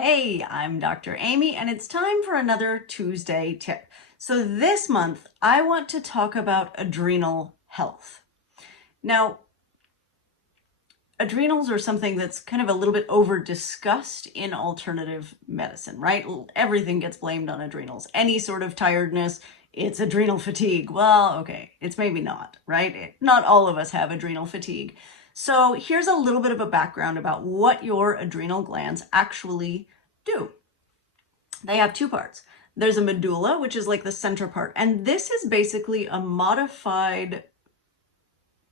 Hey, I'm Dr. Amy, and it's time for another Tuesday tip. So this month, I want to talk about adrenal health. Now, adrenals are something that's kind of a little bit over-discussed in alternative medicine, right? Everything gets blamed on adrenals. Any sort of tiredness, it's adrenal fatigue. Well, okay, it's maybe not, right? Not all of us have adrenal fatigue. So here's a little bit of a background about what your adrenal glands actually do. They have two parts. There's a medulla, which is like the center part, and this is basically a modified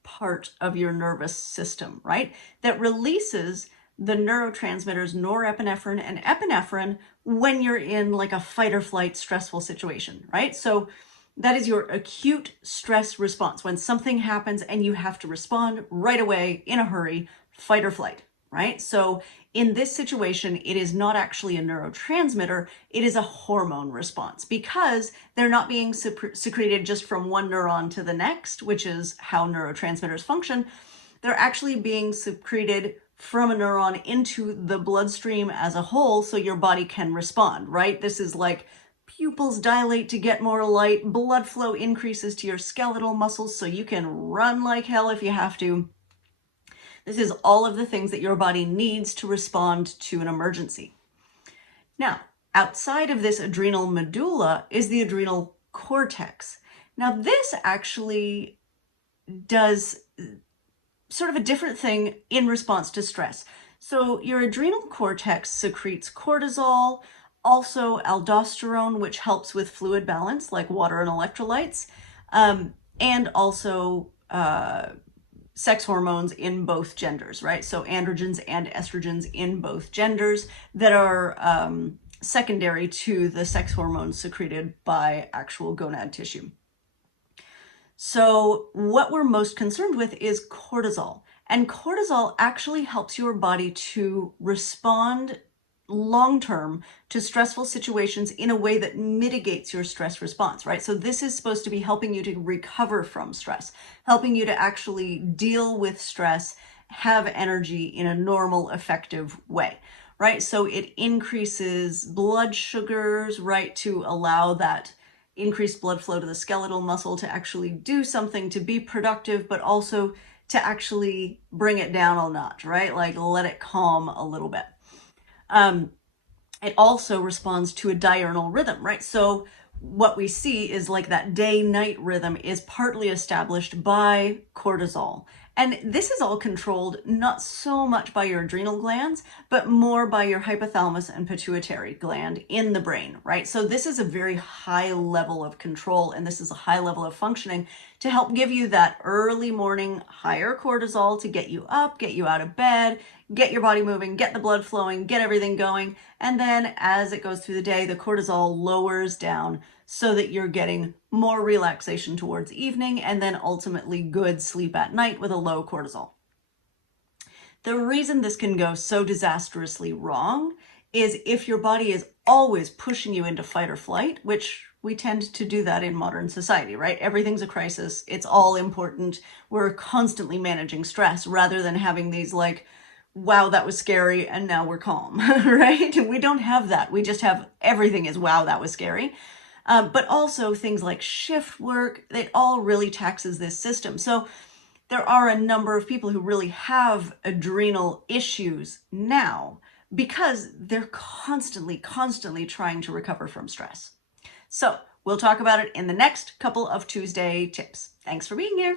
part of your nervous system, right? That releases the neurotransmitters norepinephrine and epinephrine when you're in like a fight or flight stressful situation, right? So that is your acute stress response when something happens and you have to respond right away in a hurry, fight or flight, right? So in this situation, it is not actually a neurotransmitter, it is a hormone response because they're not being secreted just from one neuron to the next, which is how neurotransmitters function. They're actually being secreted from a neuron into the bloodstream as a whole so your body can respond, right? This is like pupils dilate to get more light, blood flow increases to your skeletal muscles so you can run like hell if you have to. This is all of the things that your body needs to respond to an emergency. Now, outside of this adrenal medulla is the adrenal cortex. Now, this actually does sort of a different thing in response to stress. So your adrenal cortex secretes cortisol, also aldosterone, which helps with fluid balance like water and electrolytes, and also sex hormones in both genders, right? So androgens and estrogens in both genders that are secondary to the sex hormones secreted by actual gonad tissue. So what we're most concerned with is cortisol. And cortisol actually helps your body to respond long-term to stressful situations in a way that mitigates your stress response, right? So this is supposed to be helping you to recover from stress, helping you to actually deal with stress, have energy in a normal, effective way, right? So it increases blood sugars, right, to allow that increased blood flow to the skeletal muscle to actually do something, to be productive, but also to actually bring it down a notch, right? Like let it calm a little bit. It also responds to a diurnal rhythm, right? So what we see is like that day-night rhythm is partly established by cortisol. And this is all controlled not so much by your adrenal glands, but more by your hypothalamus and pituitary gland in the brain, right? So this is a very high level of control, and this is a high level of functioning to help give you that early morning higher cortisol to get you up, get you out of bed, get your body moving, get the blood flowing, get everything going. And then as it goes through the day, the cortisol lowers down so that you're getting more relaxation towards evening and then ultimately good sleep at night with a low cortisol. The reason this can go so disastrously wrong is if your body is always pushing you into fight or flight, which we tend to do that in modern society, right? Everything's a crisis. It's all important. We're constantly managing stress rather than having these like, wow, that was scary, and now we're calm, right? We don't have that. We just have everything is, wow, that was scary. But also things like shift work, it all really taxes this system. So there are a number of people who really have adrenal issues now because they're constantly trying to recover from stress. So we'll talk about it in the next couple of Tuesday tips. Thanks for being here.